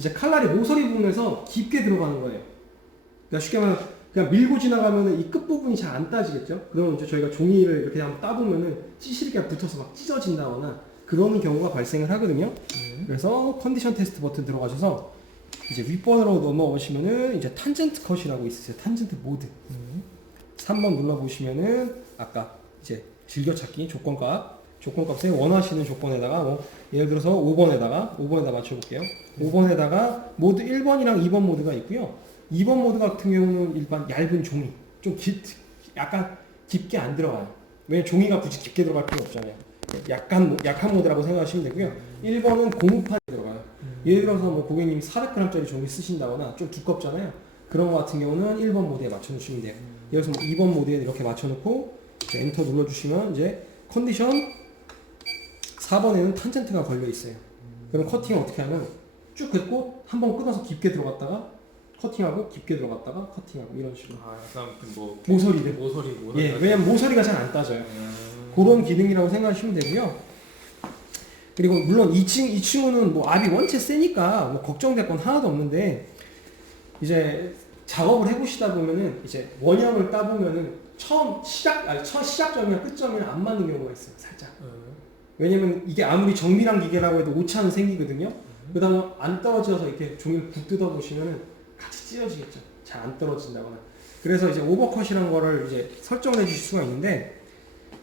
이제 칼날이 모서리 부분에서 깊게 들어가는 거예요. 그러니까 쉽게 말하면 그냥 밀고 지나가면은 이 끝부분이 잘 안 따지겠죠? 그러면 이제 저희가 종이를 이렇게 한번 따보면은 찌실이 그냥 붙어서 막 찢어진다거나 그런 경우가 발생을 하거든요. 그래서 컨디션 테스트 버튼 들어가셔서 이제 윗번으로 넘어오시면은 이제 탄젠트 컷이라고 있으세요. 탄젠트 모드. 3번 눌러보시면은 아까 이제 즐겨찾기 조건값 조건값에 원하시는 조건에다가 뭐 예를 들어서 5번에다가 5번에다 맞춰볼게요. 5번에다가 모드 1번이랑 2번 모드가 있고요. 2번 모드 같은 경우는 일반 얇은 종이 좀 깊, 약간 깊게 안 들어가요. 왜냐면 종이가 굳이 깊게 들어갈 필요 없잖아요. 약간 약한 모드라고 생각하시면 되고요. 1번은 고무판이 들어가요. 예를 들어서 뭐 고객님이 400g짜리 종이 쓰신다거나 좀 두껍잖아요. 그런 거 같은 경우는 1번 모드에 맞춰주시면 돼요. 예를 들어서 뭐 2번 모드에 이렇게 맞춰놓고 엔터 눌러주시면 이제 컨디션 4번에는 탄젠트가 걸려 있어요. 그럼 커팅을 어떻게 하면 쭉 긋고 한 번 끊어서 깊게 들어갔다가 커팅하고 깊게 들어갔다가 커팅하고 이런 식으로 아 약간 뭐 모서리를 모서리 모서리 예 왜냐면 모서리가 잘 안 따져요. 음. 그런 기능이라고 생각하시면 되고요. 그리고 물론 이 친, 이 친구는 뭐 압이 원체 세니까 뭐 걱정될 건 하나도 없는데 이제 작업을 해보시다 보면은 이제 원형을 따보면은 처음 시작 아니 처음 시작점이랑 끝점이랑 안 맞는 경우가 있어요 살짝 음. 왜냐면 이게 아무리 정밀한 기계라고 해도 오차는 생기거든요 그다음에 안 떨어져서 이렇게 종이를 북 뜯어 보시면은 같이 찢어지겠죠 잘 안 떨어진다거나 그래서 이제 오버컷이라는 거를 이제 설정을 해주실 수가 있는데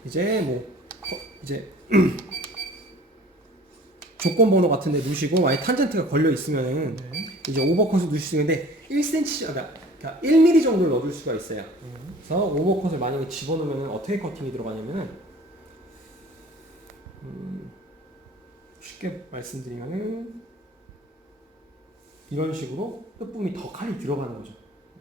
이제 뭐 거- 이제 조건 번호 같은 데 누시고 만약 탄젠트가 걸려 있으면은 네. 이제 오버컷을 넣을 수 있는데 1cm 그러니까, 그러니까 1mm 정도를 넣어줄 수가 있어요. 음. 그래서 오버컷을 만약에 집어넣으면 어떻게 커팅이 들어가냐면은 음, 쉽게 말씀드리면은 이런 식으로 끝부분이 더 칼이 들어가는 거죠.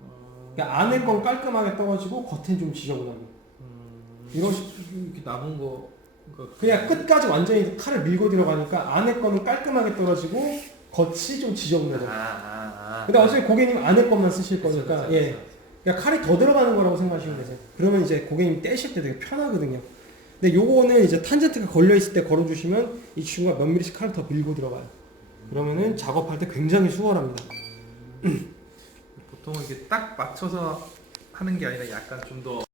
어, 그러니까 안에 건 깔끔하게 떨어지고 겉엔 좀 지저분하게. 음. 이런 이렇게 남은 거 그러니까 그냥 끝까지 완전히 칼을 밀고 들어가니까 안에 거는 깔끔하게 떨어지고 겉이 좀 지저분해져. 아 아 아 근데 어차피 고객님 안에 것만 쓰실 거니까 그렇죠, 예. 그러니까 칼이 더 들어가는 거라고 생각하시면 되세요. 그러면 이제 고객님 떼실 때 되게 편하거든요. 근데 요거는 이제 탄젠트가 걸려 있을 때 걸어주시면 이 친구가 몇 미리씩 칼을 더 밀고 들어가요. 그러면은 작업할 때 굉장히 수월합니다. 보통은 이렇게 딱 맞춰서 하는 게 아니라 약간 좀더